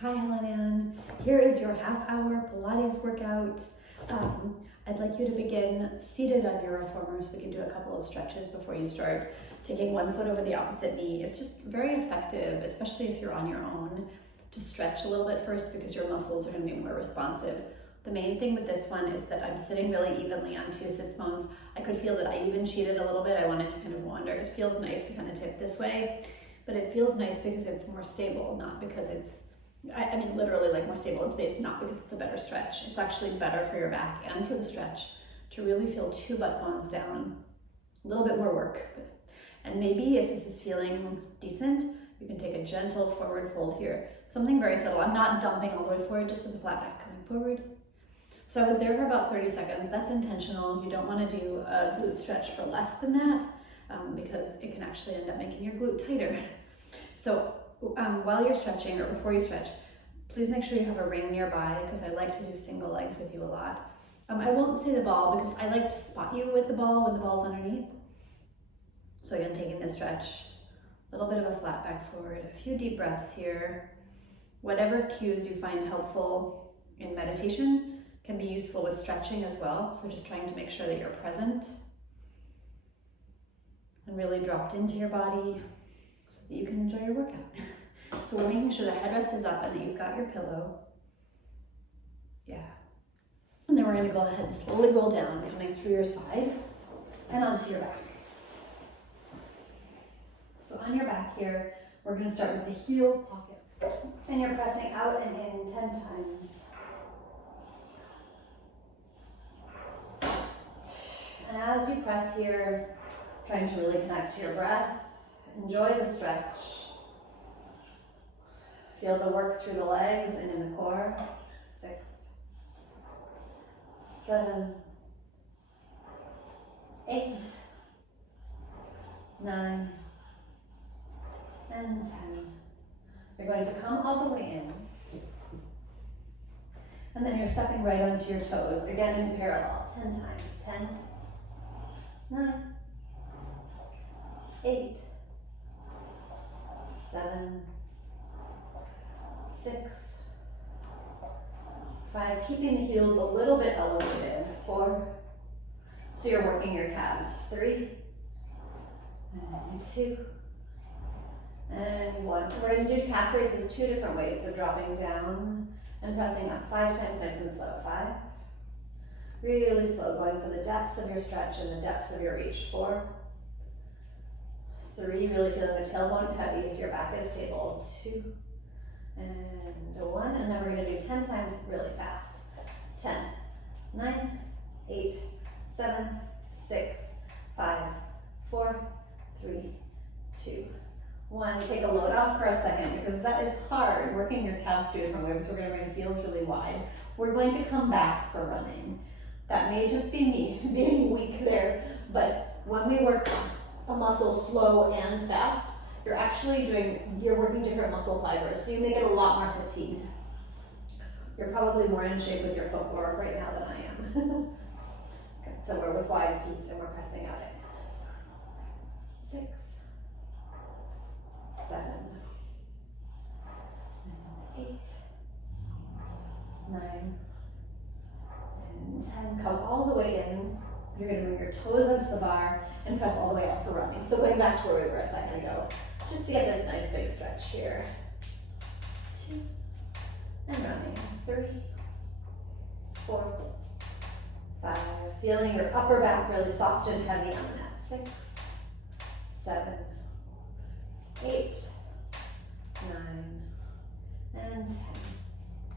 Hi Helen, here is your half-hour Pilates workout. I'd like you to begin seated on your reformer so we can do a couple of stretches before you start. Taking one foot over the opposite knee. It's just very effective, especially if you're on your own, to stretch a little bit first because your muscles are going to be more responsive. The main thing with this one is that I'm sitting really evenly on two sits bones. I could feel that I even cheated a little bit. I wanted to kind of wander. It feels nice to kind of tip this way, but it feels nice because it's more stable, not because it's I mean, literally like more stable in space, not because it's a better stretch. It's actually better for your back and for the stretch to really feel two butt bones down. A little bit more work. And maybe if this is feeling decent, you can take a gentle forward fold here. Something very subtle. I'm not dumping all the way forward, just with the flat back coming forward. So I was there for about 30 seconds. That's intentional. You don't want to do a glute stretch for less than that because it can actually end up making your glute tighter. So while you're stretching or before you stretch, please make sure you have a ring nearby because I like to do single legs with you a lot. I won't say the ball because I like to spot you with the ball when the ball's underneath. So again, taking this stretch, a little bit of a flat back forward, a few deep breaths here. Whatever cues you find helpful in meditation can be useful with stretching as well. So just trying to make sure that you're present and really dropped into your body so that you can enjoy your workout. So we're making sure the headrest is up and that you've got your pillow. Yeah. And then we're going to go ahead and slowly roll down, coming through your side and onto your back. So on your back here, we're going to start with the heel pocket. And you're pressing out and in 10 times. And as you press here, trying to really connect to your breath, enjoy the stretch. Feel the work through the legs and in the core. 6, 7, 8, 9, and 10. You're going to come all the way in. And then you're stepping right onto your toes, again in parallel, 10 times. 10, 9, 8, 7, 6, 5, keeping the heels a little bit elevated. 4, so you're working your calves. 3, and 2, and 1. We're going to do calf raises two different ways, so dropping down and pressing up 5 times nice and slow. 5, really slow, going for the depths of your stretch and the depths of your reach. 4, 3, really feeling the tailbone heavy so your back is stable. 2, and 1, and then we're going to do 10 times really fast. 10, 9, 8, 7, 6, 5, 4, 3, 2, 1. Take a load off for a second because that is hard, working your calves two different ways. We're going to bring heels really wide. We're going to come back for running. That may just be me being weak there, but when we work a muscle slow and fast, you're working different muscle fibers, so you may get a lot more fatigued. You're probably more in shape with your footwork right now than I am. Okay, so we're with wide feet and we're pressing out it. 6, 7, 8, 9, and 10. Come all the way in. You're going to bring your toes onto the bar and press all the way up for running. So going back to where we were a second ago, just to get this nice big stretch here. 2, and running. 3, 4, 5. Feeling your upper back really soft and heavy on the mat. 6, 7, 8, 9, and 10.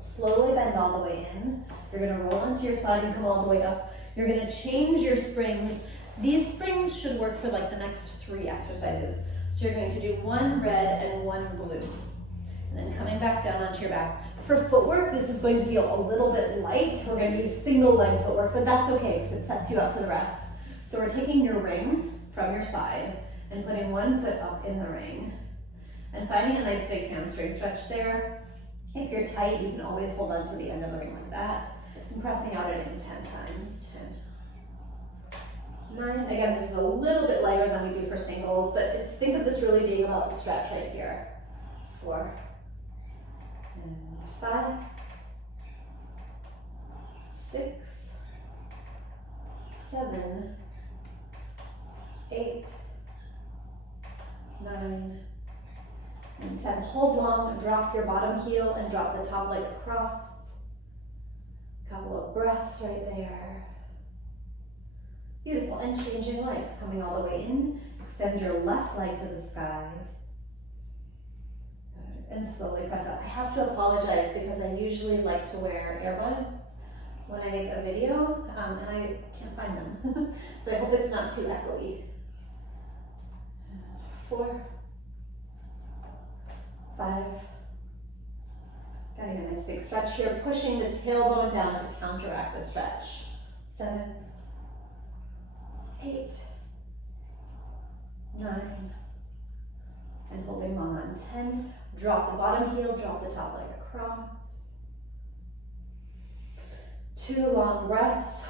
Slowly bend all the way in. You're going to roll onto your side and come all the way up. You're going to change your springs. These springs should work for like the next 3 exercises. So you're going to do 1 red and 1 blue. And then coming back down onto your back. For footwork, this is going to feel a little bit light. We're going to do single leg footwork, but that's okay because it sets you up for the rest. So we're taking your ring from your side and putting 1 foot up in the ring. And finding a nice big hamstring stretch there. If you're tight, you can always hold on to the end of the ring like that. And pressing out it in 10 times. 10, 9. Again, this is a little bit lighter than we do for singles, but think of this really being about the stretch right here. 4, And 5, 6, 7, 8, 9, and 10. Hold long, drop your bottom heel and drop the top leg across. Couple of breaths right there. Beautiful, and changing legs, coming all the way in. Extend your left leg to the sky. Good. And slowly press up. I have to apologize because I usually like to wear earbuds when I make a video, and I can't find them. So I hope it's not too echoey. 4, 5, getting a nice big stretch here, pushing the tailbone down to counteract the stretch. 7, 8, 9, and holding long on 10. Drop the bottom heel, drop the top leg across. 2 long breaths,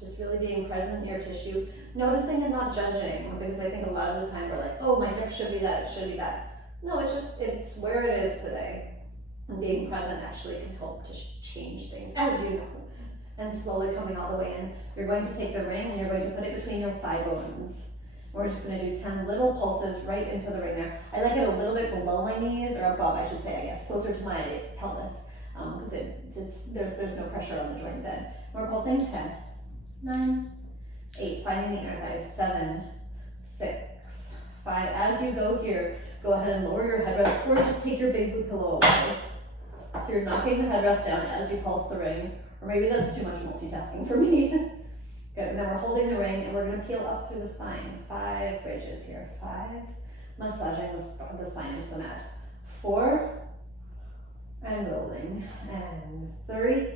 just really being present in your tissue, noticing and not judging, because I think a lot of the time we're like, oh, my hip should be that, it should be that. No, it's where it is today. And being present actually can help to change things, as you know. And slowly coming all the way in, you're going to take the ring and you're going to put it between your thigh bones. We're just going to do 10 little pulses right into the ring there. I like it a little bit below my knees, or above, I should say, I guess, closer to my pelvis, because there's no pressure on the joint then. We're pulsing 10, 9, 8, finding the inner thighs, 7, 6, 5. As you go here, go ahead and lower your headrest, or just take your big blue pillow away. So you're knocking the headrest down as you pulse the ring, or maybe that's too much multitasking for me. Good, and then we're holding the ring and we're gonna peel up through the spine. 5 bridges here, 5, massaging the spine into the mat. 4, and rolling, and 3,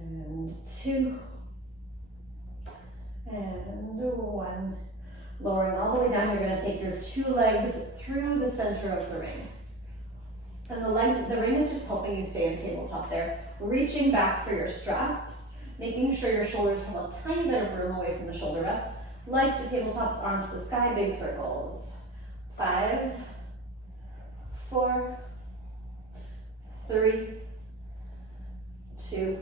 and 2, and 1. Lowering all the way down, you're gonna take your 2 legs through the center of the ring. And the ring is just helping you stay in tabletop there. Reaching back for your straps, making sure your shoulders have a tiny bit of room away from the shoulder rests. Legs to tabletops, arms to the sky, big circles. 5, 4, 3, 2,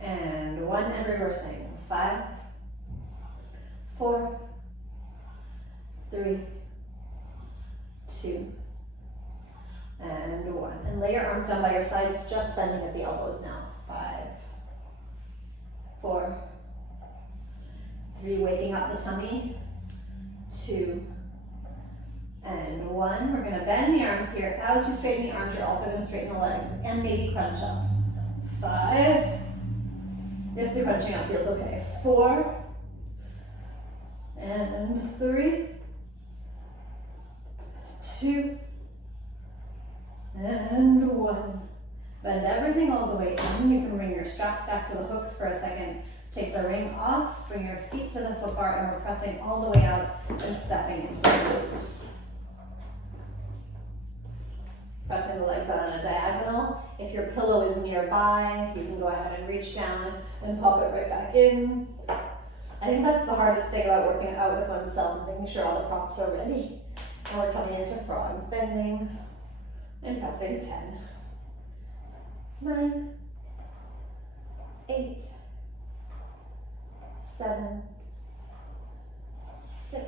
and 1, and reversing. 5, 4, 3, 2, and 1. And lay your arms down by your sides, just bending at the elbows now. 5, 4, 3, waking up the tummy. 2, and 1. We're gonna bend the arms here. As you straighten the arms, you're also gonna straighten the legs and maybe crunch up. 5, if the crunching up feels okay. 4, and 3, 2, and 1. Bend everything all the way in. You can bring your straps back to the hooks for a second. Take the ring off, bring your feet to the foot bar, and we're pressing all the way out and stepping into the glutes. Pressing the legs out on a diagonal. If your pillow is nearby, you can go ahead and reach down and pop it right back in. I think that's the hardest thing about working out with oneself, is making sure all the props are ready. And we're coming into frogs, bending and pressing. 10, 9, 8, 7, 6,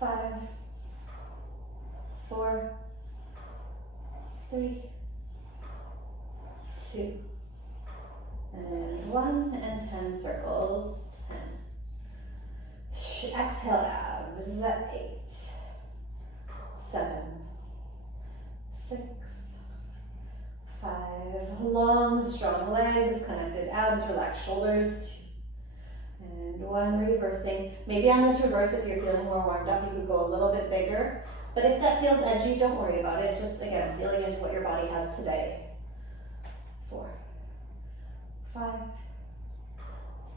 5, 4, 3, 2, and 1, and 10 circles. 10. Exhale, abs. 8, 7, 6, 5. Long, strong legs, connected abs, relaxed shoulders. And 1, reversing. Maybe on this reverse, if you're feeling more warmed up, you could go a little bit bigger. But if that feels edgy, don't worry about it. Just, again, feeling into what your body has today. 4, 5,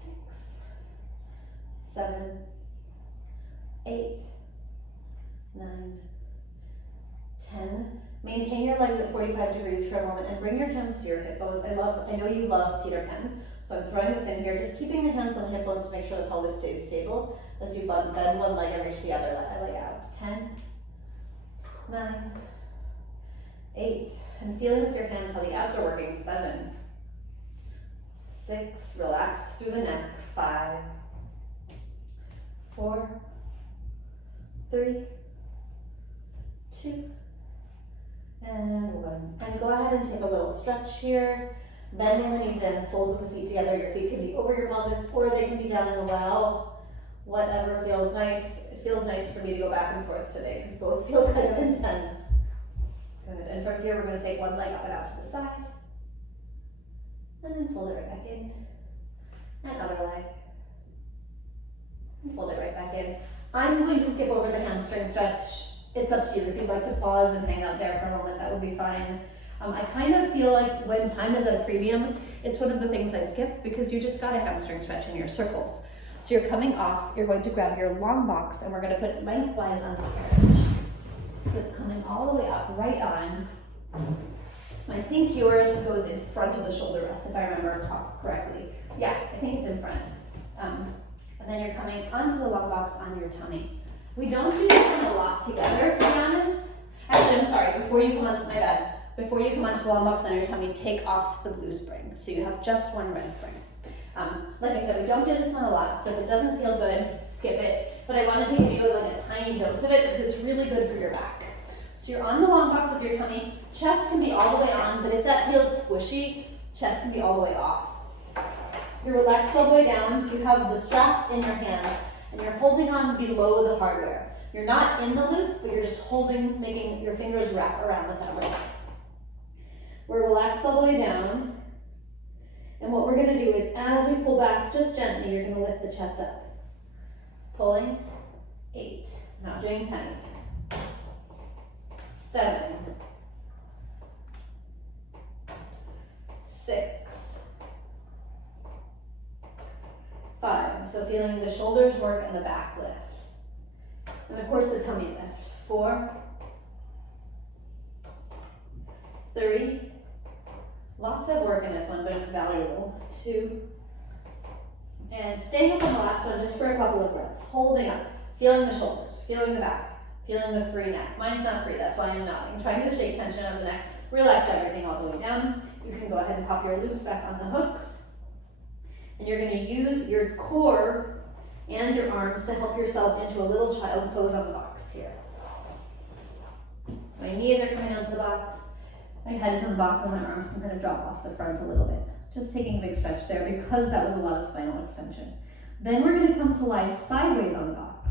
6, 7, 8, 9, 10. Maintain your legs at 45 degrees for a moment and bring your hands to your hip bones. I know you love Peter Pan, so I'm throwing this in here, just keeping the hands on the hip bones to make sure the pelvis stays stable as you bend one leg and reach the other leg out. 10, 9, 8, and feeling with your hands how the abs are working. 7, 6, relaxed through the neck. 5, 4, 3, 2, and 1. And go ahead and take a little stretch here. Bending the knees in, soles of the feet together. Your feet can be over your pelvis or they can be down in the well. Whatever feels nice. It feels nice for me to go back and forth today because both feel kind of intense. Good. And from here, we're going to take one leg up and out to the side. And then fold it right back in. And other leg. And fold it right back in. I'm going to skip over the hamstring stretch. It's up to you. If you'd like to pause and hang out there for a moment, that would be fine. I kind of feel like when time is at a premium, it's one of the things I skip because you just got a hamstring stretch in your circles. So you're coming off, you're going to grab your long box and we're going to put it lengthwise on the carriage. So it's coming all the way up, right on. I think yours goes in front of the shoulder rest, if I remember correctly. Yeah, I think it's in front. And then you're coming onto the long box on your tummy. We don't do this one a lot together, to be honest. Actually, I'm sorry, before you come onto my bed, before you come onto the long box on your tummy, take off the blue spring. So you have just one red spring. Like I said, we don't do this one a lot, so if it doesn't feel good, skip it. But I wanted to give you like a tiny dose of it because it's really good for your back. So you're on the long box with your tummy. Chest can be all the way on, but if that feels squishy, chest can be all the way off. You're relaxed all the way down. You have the straps in your hands, and you're holding on below the hardware. You're not in the loop, but you're just holding, making your fingers wrap around the fabric. We're relaxed all the way down. And what we're going to do is as we pull back just gently, you're going to lift the chest up. Pulling. 8. Now doing 10 again. 7. 6. 5. So feeling the shoulders work and the back lift. And of course the tummy lift. 4. 3. Lots of work in this one, but it's valuable. 2. And staying up on the last one just for a couple of breaths. Holding up, feeling the shoulders, feeling the back, feeling the free neck. Mine's not free, that's why I'm nodding. I'm trying to shake tension out of the neck. Relax everything all the way down. You can go ahead and pop your loops back on the hooks. And you're going to use your core and your arms to help yourself into a little child's pose on the box here. So my knees are coming onto the box. My head is in the box and my arms can kind of drop off the front a little bit. Just taking a big stretch there because that was a lot of spinal extension. Then we're going to come to lie sideways on the box.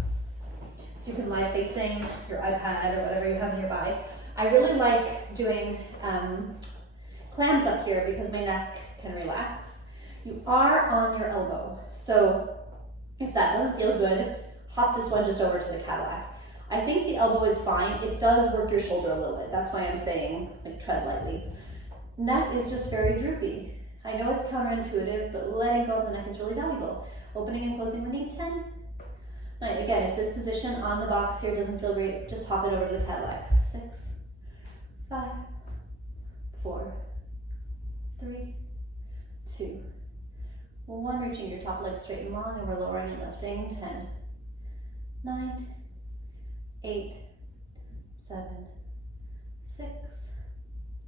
So you can lie facing your iPad or whatever you have nearby. I really like doing clams up here because my neck can relax. You are on your elbow. So if that doesn't feel good, hop this one just over to the Cadillac. I think the elbow is fine. It does work your shoulder a little bit. That's why I'm saying, like, tread lightly. Neck is just very droopy. I know it's counterintuitive, but letting go of the neck is really valuable. Opening and closing the knee, 10. 9. Again, if this position on the box here doesn't feel great, just hop it over to the Cadillac. 6, 5, 4, 3, 2, 1. Reaching your top leg straight and long, and we're lowering and lifting. 10, 9, 8, 7, 6,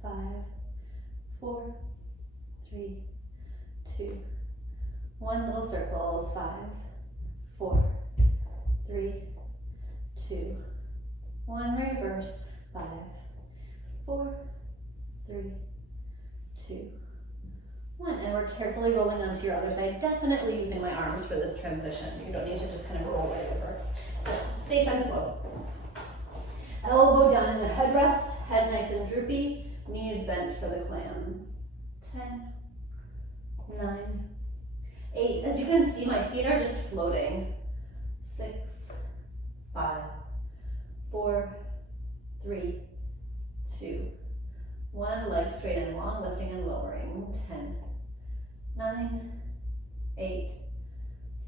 5, 4, 3, 2, 1. Little circles. 5, 4, 3, 2, 1. Reverse. 5, 4, 3, 2, 1. And we're carefully rolling onto your other side. Definitely using my arms for this transition. You don't need to just kind of roll right over. Safe and slow. Elbow down in the headrest, head nice and droopy, knees bent for the clam. 10, 9, 8. As you can see, my feet are just floating. 6, 5, 4, 3, 2, 1. Leg straight and long, lifting and lowering. 10, 9, 8,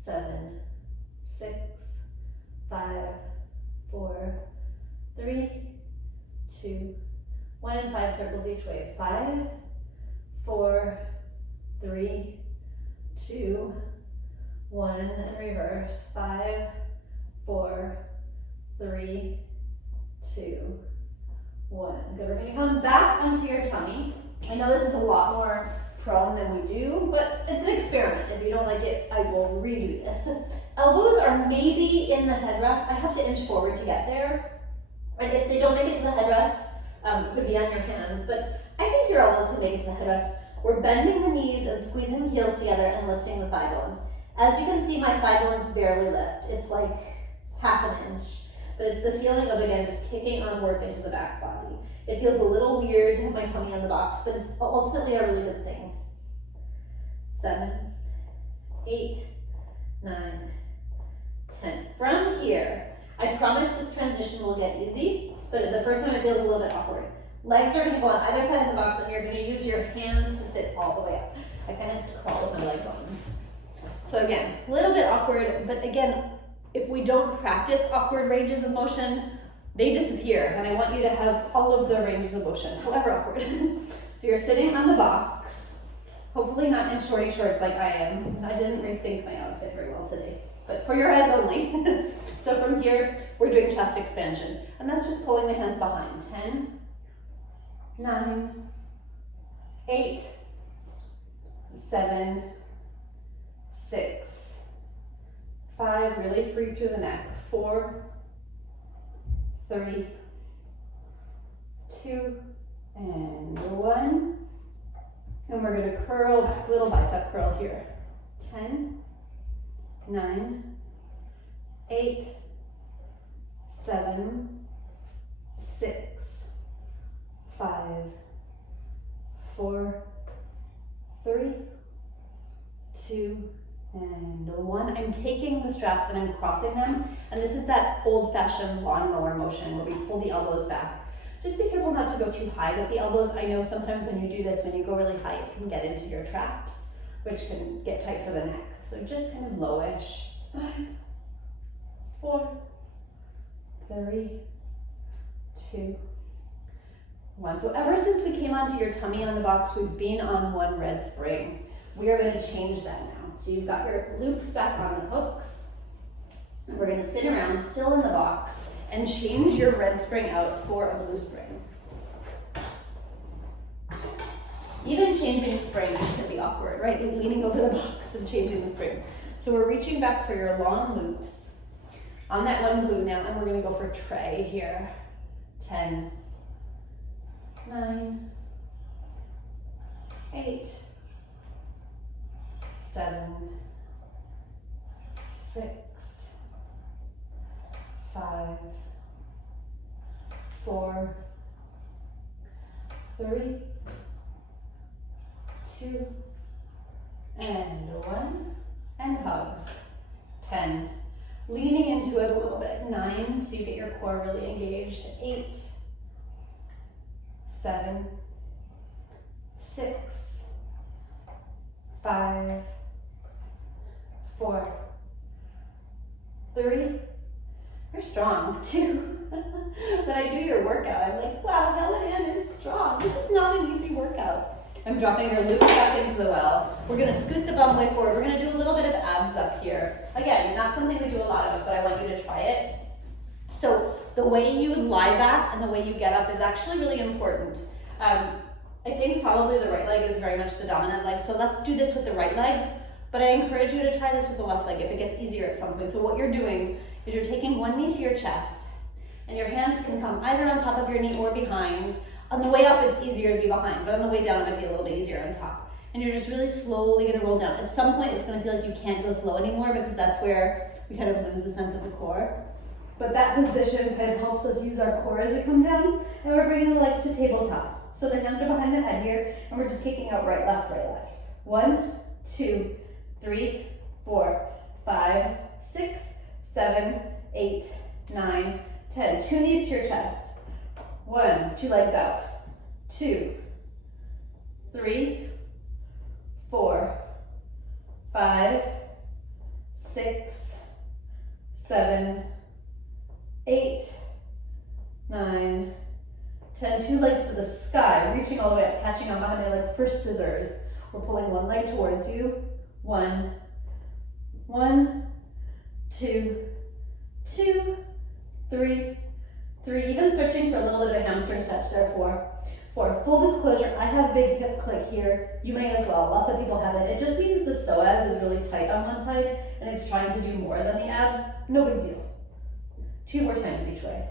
7, 6, 5, 4, 3, 2, 1. And 5 circles each way. 5, 4, 3, 2, 1. And reverse. 5, 4, 3, 2, 1. Good, we're gonna come back onto your tummy. I know this is a lot more prone than we do, but it's an experiment. If you don't like it, I will redo this. Elbows are maybe in the headrest. I have to inch forward to get there. And if they don't make it to the headrest, it would be on your hands, but I think your elbows can make it to the headrest. We're bending the knees and squeezing the heels together and lifting the thigh bones. As you can see, my thigh bones barely lift. It's like half an inch. But it's the feeling of, again, just kicking on work into the back body. It feels a little weird to have my tummy on the box, but it's ultimately a really good thing. 7, 8, 9, 10. From here, I promise this transition will get easy, but the first time it feels a little bit awkward. Legs are gonna go on either side of the box, and you're gonna use your hands to sit all the way up. I kind of have to crawl with my leg bones. So again, a little bit awkward, but again, if we don't practice awkward ranges of motion, they disappear, and I want you to have all of the ranges of motion, however awkward. So you're sitting on the box, hopefully not in shorty shorts like I am. I didn't rethink my outfit very well today, but for your eyes only. So from here, we're doing chest expansion, and that's just pulling the hands behind. 10, 9, 8, 7, 6, 5, really free through the neck. 4, 3, 2, and 1. And we're gonna curl back, little bicep curl here. 10, 9, 8, 7, 6, 5, 4, 3, 2, and 1. I'm taking the straps and I'm crossing them, and this is that old-fashioned lawnmower motion where we pull the elbows back. Just be careful not to go too high with the elbows. I know sometimes when you do this, when you go really high, it can get into your traps, which can get tight for the neck. So just kind of lowish. 5, 4, 3, 2, 1. So ever since we came onto your tummy on the box, we've been on one red spring. We are going to change that now. So you've got your loops back on the hooks. And we're going to spin around, still in the box, and change your red spring out for a blue spring. Even changing springs can be awkward, right? You're leaning over the box and changing the spring. So we're reaching back for your long loops on that one blue now, and we're going to go for tray here. 10, 9, 8, 7, 6, 5, 4, 3, 2, and 1, and hugs. 10. Leaning into it a little bit. 9, so you get your core really engaged. 8, 7, 6, 5, 4, 3, you're strong. 2. When I do your workout, I'm like, wow, Helen Ann is strong. This is not an easy workout. I'm dropping your glutes back into the well. We're gonna scoot the bum way forward. We're gonna do a little bit of abs up here. Again, not something we do a lot of, but I want you to try it. So the way you lie back and the way you get up is actually really important. I think probably the right leg is very much the dominant leg, so let's do this with the right leg, but I encourage you to try this with the left leg if it gets easier at some point. So what you're doing is you're taking one knee to your chest, and your hands can come either on top of your knee or behind. On the way up, it's easier to be behind, but on the way down, it might be a little bit easier on top. And you're just really slowly gonna roll down. At some point, it's gonna feel like you can't go slow anymore because that's where we kind of lose the sense of the core. But that position kind of helps us use our core as we come down, and we're bringing the legs to tabletop. So the hands are behind the head here, and we're just kicking out right, left, right, left. 1, 2, 3, 4, 5, 6, 7, 8, 9, 10. 2 knees to your chest. 1, 2 legs out. 2, 3, 4, 5, 6, 7, 8, 9, 10. 2 legs to the sky, reaching all the way up, catching on behind my legs for scissors. We're pulling one leg towards you. 1, 1, 2, 2, 3, 3, even searching for a little bit of a hamstring stretch there, 4. Full disclosure, I have a big hip click here. You may as well. Lots of people have it. It just means the psoas is really tight on one side and it's trying to do more than the abs. No big deal. 2 more times each way.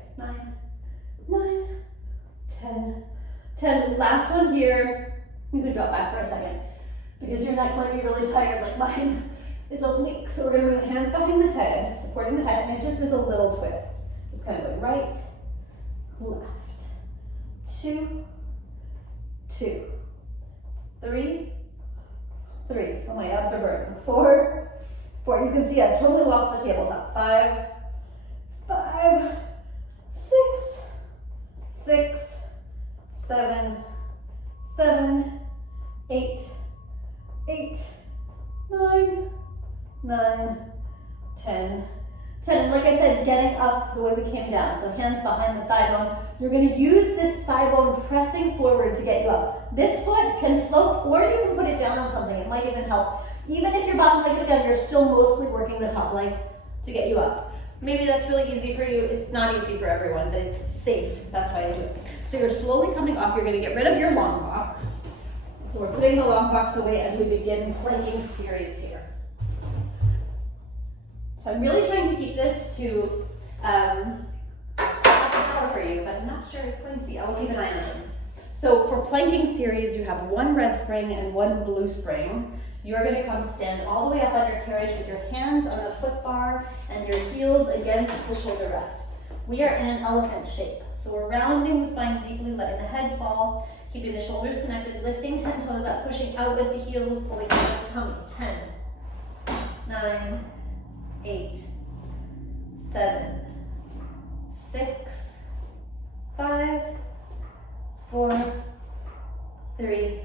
9, 10, 10. Last one here. You can drop back for a second because your neck might be really tired like mine is oblique. So we're gonna bring the hands behind the head, supporting the head, and it just is a little twist. Just kind of going right, left, 2, 2, 3, 3. Oh, my abs are burning. 4, 4. You can see I've totally lost the tabletop. 5, 5, 6, 7, 7, 8, 9, 10. And like I said, getting up the way we came down. So hands behind the thigh bone. You're going to use this thigh bone pressing forward to get you up. This foot can float, or you can put it down on something. It might even help. Even if your bottom leg is down, you're still mostly working the top leg to get you up. Maybe that's really easy for you. It's not easy for everyone, but it's safe. That's why I do it. So you're slowly coming off. You're going to get rid of your long box. So we're putting the long box away as we begin planking series here. So I'm really trying to keep this to half an hour for you, but I'm not sure it's going to be. I will keep an eye on things. So for planking series, you have 1 red spring and 1 blue spring. You're going to come stand all the way up on your carriage with your hands on the foot bar and your heels against the shoulder rest. We are in an elephant shape. So we're rounding the spine deeply, letting the head fall, keeping the shoulders connected, lifting 10 toes up, pushing out with the heels, pulling out the tummy. 10, 9, 8, 7, 6, 5, 4, 3,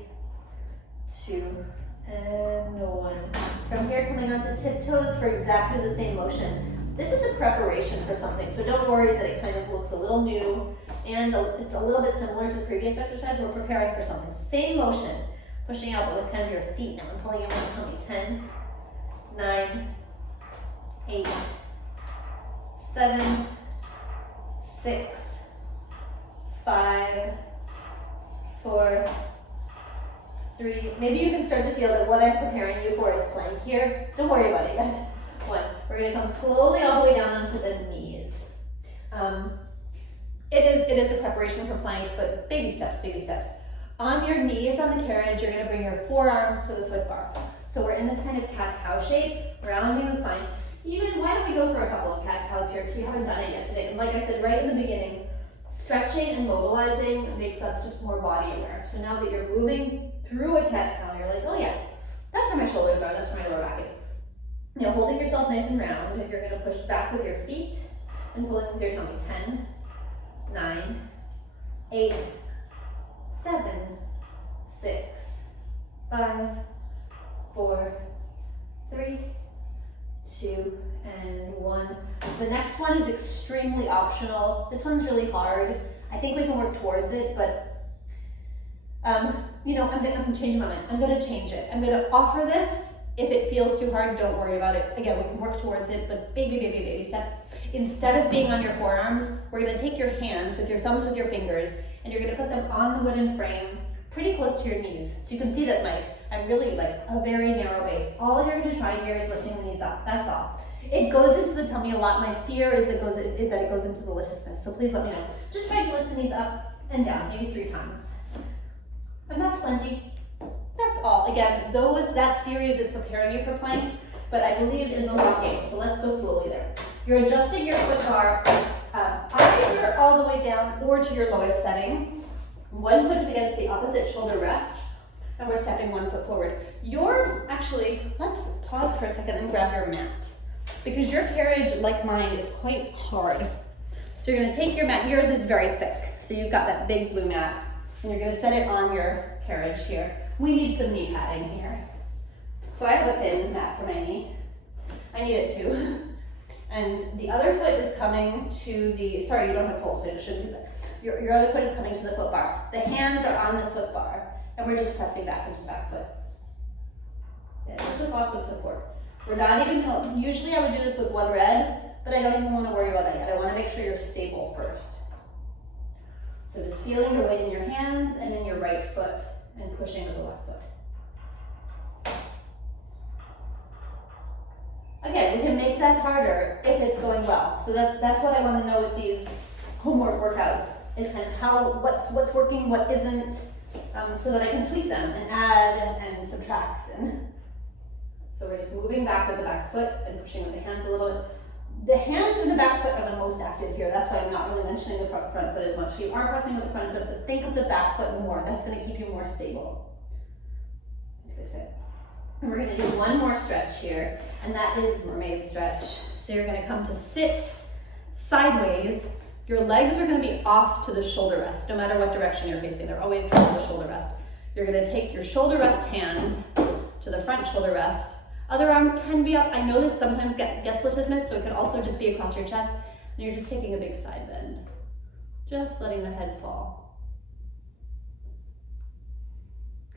2, and 1. From here, coming onto tiptoes for exactly the same motion. This is a preparation for something, so don't worry that it kind of looks a little new and it's a little bit similar to the previous exercise. We're preparing for something. Same motion, pushing out with kind of your feet now and pulling in with the tummy. 10, 9, 8, 7, 6, 5, 4, 3. Maybe you can start to feel that what I'm preparing you for is plank here. Don't worry about it yet. 1. We're going to come slowly all the way down onto the knees. It is a preparation for plank, but baby steps, baby steps. On your knees on the carriage, you're going to bring your forearms to the foot bar. So we're in this kind of cat-cow shape, rounding the spine. Even, why don't we go for a couple of cat-cows here, because we haven't done it yet today. And like I said right in the beginning, stretching and mobilizing makes us just more body aware. So now that you're moving through a cat-cow, you're like, oh yeah, that's where my shoulders are, that's where my lower back is. Now holding yourself nice and round, you're going to push back with your feet and pulling with your tummy. 10, 9, 8, 7, 6, 5, 4, 3, 2, and 1. So the next one is extremely optional. This one's really hard. I think we can work towards it, but you know, I'm changing my mind. I'm going to change it. I'm going to offer this. If it feels too hard, don't worry about it. Again, we can work towards it, but baby steps. Instead of being on your forearms, we're going to take your hands with your thumbs with your fingers, and you're going to put them on the wooden frame pretty close to your knees. So you can see that I'm really like a very narrow base. All you're going to try here is lifting the knees up. That's all. It goes into the tummy a lot. My fear is that it goes into the deliciousness. So please let me know. Just try to lift the knees up and down, maybe 3 times. And that's plenty. That's all. Again, that series is preparing you for plank, but I believe in the long game. So let's go slowly there. You're adjusting your foot bar either all the way down or to your lowest setting. One foot is against the opposite shoulder rest, and we're stepping 1 foot forward. Let's pause for a second and grab your mat, because your carriage, like mine, is quite hard. So you're going to take your mat. Yours is very thick, so you've got that big blue mat, and you're going to set it on your carriage here. We need some knee padding here. So I have a thin mat for my knee. I need it too. And the other foot is coming to the, sorry, you don't have poles, so you shouldn't do that. Your other foot is coming to the foot bar. The hands are on the foot bar, and we're just pressing back into the back foot. Yeah, just with lots of support. We're not even, usually I would do this with 1 red, but I don't even want to worry about that yet. I want to make sure you're stable first. So just feeling your weight in your hands and in your right foot and pushing with the left foot. Again, we can make that harder if it's going well. So that's what I want to know with these homework workouts, is kind of what's working, what isn't, so that I can tweak them and add and subtract. And so we're just moving back with the back foot and pushing with the hands a little bit. The hands and the back foot are the most active here. That's why I'm not really mentioning the front foot as much. You are pressing with the front foot, but think of the back foot more. That's going to keep you more stable. Good. And we're going to do one more stretch here, and that is mermaid stretch. So you're going to come to sit sideways. Your legs are going to be off to the shoulder rest, no matter what direction you're facing. They're always towards the shoulder rest. You're going to take your shoulder rest hand to the front shoulder rest. Other arm can be up. I know this sometimes gets latissimus, so it could also just be across your chest. And you're just taking a big side bend. Just letting the head fall.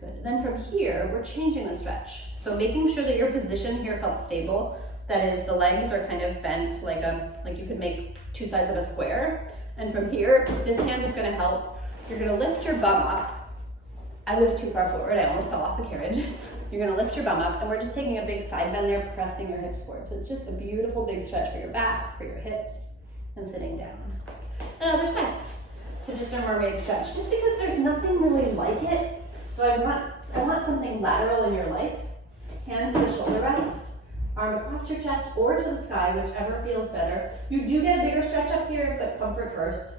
Good. Then from here, we're changing the stretch. So making sure that your position here felt stable. That is, the legs are kind of bent like you could make two sides of a square. And from here, this hand is going to help. You're going to lift your bum up. I was too far forward. I almost fell off the carriage. You're going to lift your bum up, and we're just taking a big side bend there, pressing your hips forward. So it's just a beautiful big stretch for your back, for your hips, and sitting down. And other side. So just a mermaid stretch, just because there's nothing really like it. So I want something lateral in your life. Hand to the shoulder rest, arm across your chest or to the sky, whichever feels better. You do get a bigger stretch up here, but comfort first.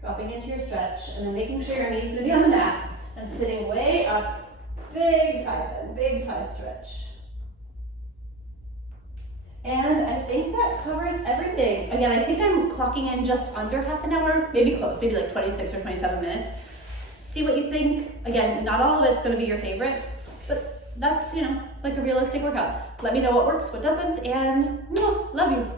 Dropping into your stretch, and then making sure your knees are going to be on the mat, and sitting way up. Big side bend, big side stretch. And I think that covers everything. Again, I think I'm clocking in just under half an hour, maybe close, maybe like 26 or 27 minutes. See what you think. Again, not all of it's going to be your favorite, but that's, like a realistic workout. Let me know what works, what doesn't, and love you.